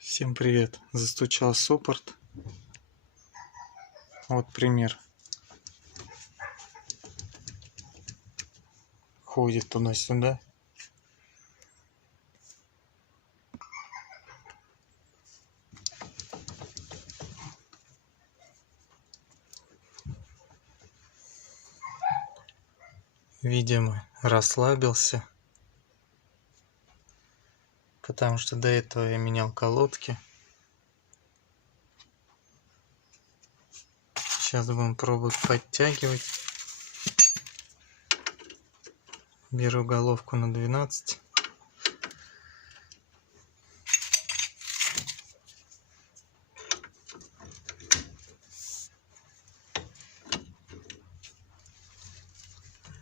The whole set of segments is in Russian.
Всем привет! Застучал суппорт. Вот пример. Ходит туда-сюда. Видимо, расслабился. Потому что до этого я менял колодки. Сейчас будем пробовать подтягивать. Беру головку на 12.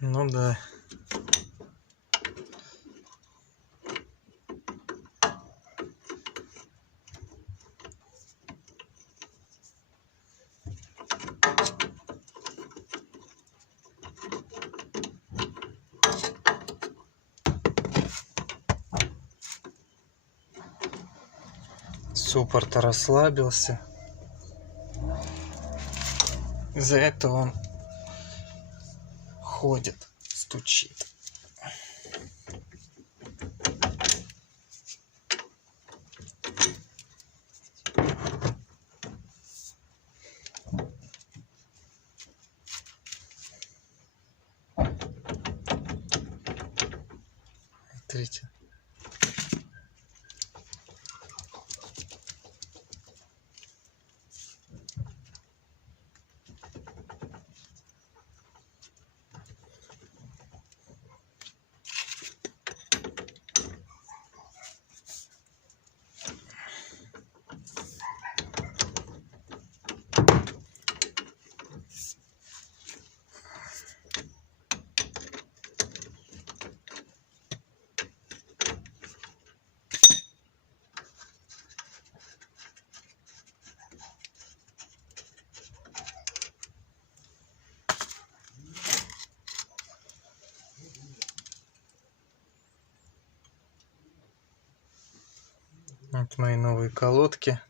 Ну да. Суппорт расслабился. Из-за этого он ходит, стучит. Смотрите. Вот мои новые колодки.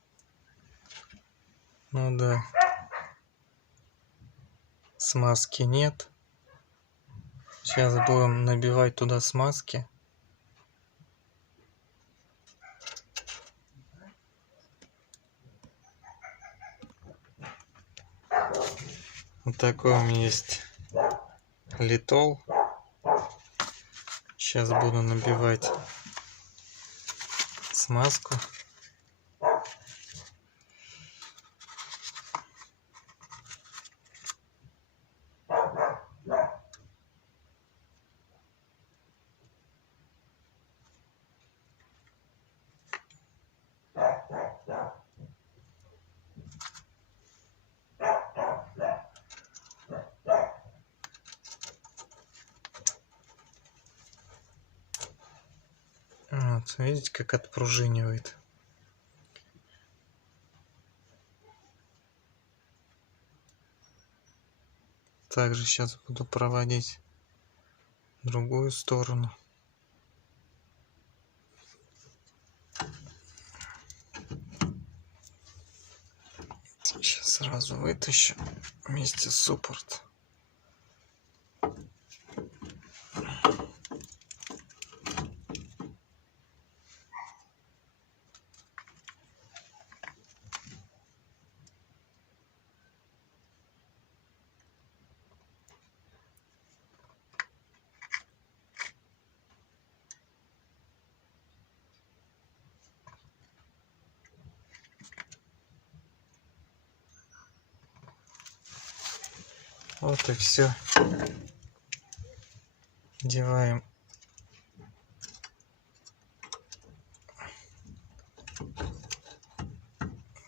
Ну да. Смазки нет. Сейчас будем набивать туда смазки. Вот такой у меня есть литол. Сейчас буду набивать смазку. Вот, видите, как отпружинивает. Также сейчас буду проводить в другую сторону. Сейчас сразу вытащу вместе с суппорт. Вот и все. Одеваем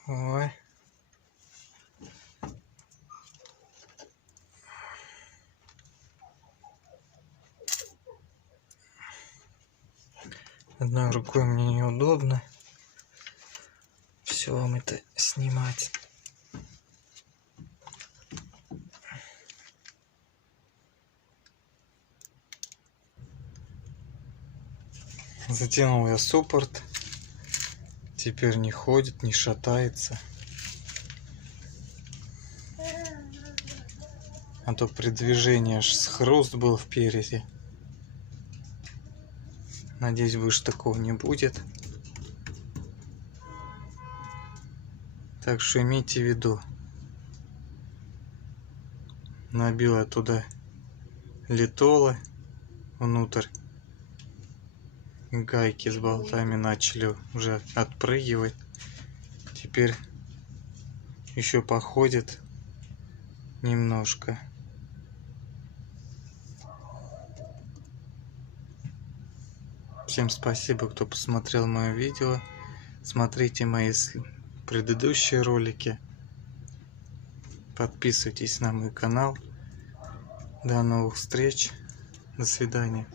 ой. Одной рукой мне неудобно все вам это снимать. Затянул я суппорт. Теперь не ходит, не шатается. А то при движении аж хруст был впереди. Надеюсь, больше такого не будет. Так что имейте в виду. Набил я туда литола внутрь. Гайки с болтами начали уже отпрыгивать. Теперь еще походит немножко. Всем спасибо, кто посмотрел мое видео. Смотрите мои предыдущие ролики. Подписывайтесь на мой канал. До новых встреч. До свидания.